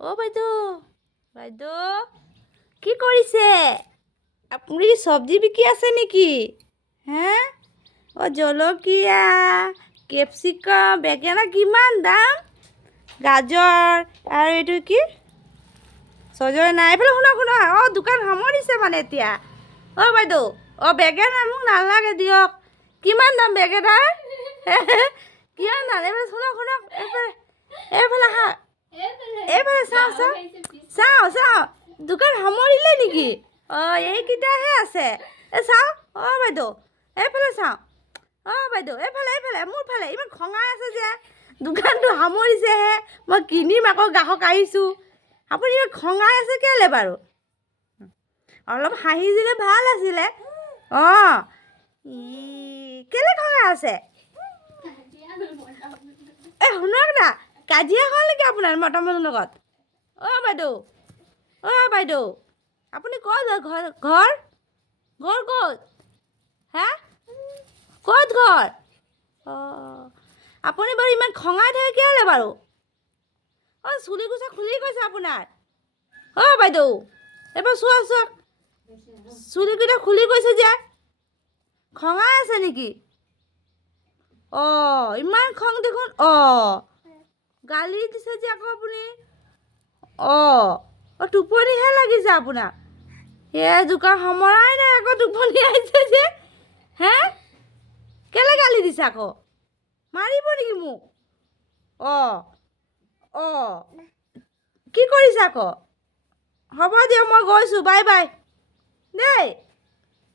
অ' বাইদেউ, বাইদেউ কি কৰিছে? আপুনি চব্জি বিকি আছে নেকি? হে? অ' জলকীয়া, কেপচিকাম, বেঙেনা কিমান দাম? গাজৰ আৰু এইটো কি? ছজনা। এইফালে শুনক শুনক। অ' দোকান সামৰিছে মানে এতিয়া। অ' বাইদেউ, অ' বেঙেনা মোক নালাগে দিয়ক। কিমান দাম বেঙেনাৰ? কিমান দাম? এইফালে শুনক শুনক। এইফালে আহা। এইফালে চাওঁ চাওঁ। চাওঁ চাওঁ। দোকান সামৰিলে নেকি? অ' এইকেইটাহে আছে। চাওঁ। অ' বাইদেউ, এইফালে চাওঁ। অ' বাইদেউ, এইফালে এইফালে মোৰ ফালে। ইমান খঙাই আছে যে। দোকানটো সামৰিছেহে। মই কিনিম আকৌ গ্ৰাহক আহিছোঁ। আপুনি ইমান খঙাই আছে কেলে বাৰু? অলপ হাঁহি দিলে ভাল আছিলে। অঁ কেলে খঙাই আছে? শুনক না, কাজিয়া হ'ল নেকি আপোনাৰ মতা মানুহৰ লগত? অ' বাইদেউ, অ' বাইদেউ, আপুনি ক'ত ঘৰ ঘৰ ঘৰ ক'ত? হা? ক'ত ঘৰ? অঁ আপুনি বাৰু ইমান খঙাই থাকে কেলে বাৰু? অ' চুলি কোচা খুলি গৈছে আপোনাৰ। অ' বাইদেউ, এবাৰ চোৱা চাওক। চুলিকেইটা খুলি গৈছে যে। খঙাই আছে নেকি? অঁ ইমান খং দেখোন। অঁ গালি দিছে যে আকৌ আপুনি। অঁ অঁ টোপনিহে লাগিছে আপোনাৰ। এই দোকান সামৰাই নাই আকৌ টোপনি আহিছে যে। হে কেলে গালি দিছে আকৌ? মাৰিব নেকি মোক? অঁ অঁ কি কৰিছে আকৌ? হ'ব দিয়ক মই গৈছোঁ। বাই বাই দেই।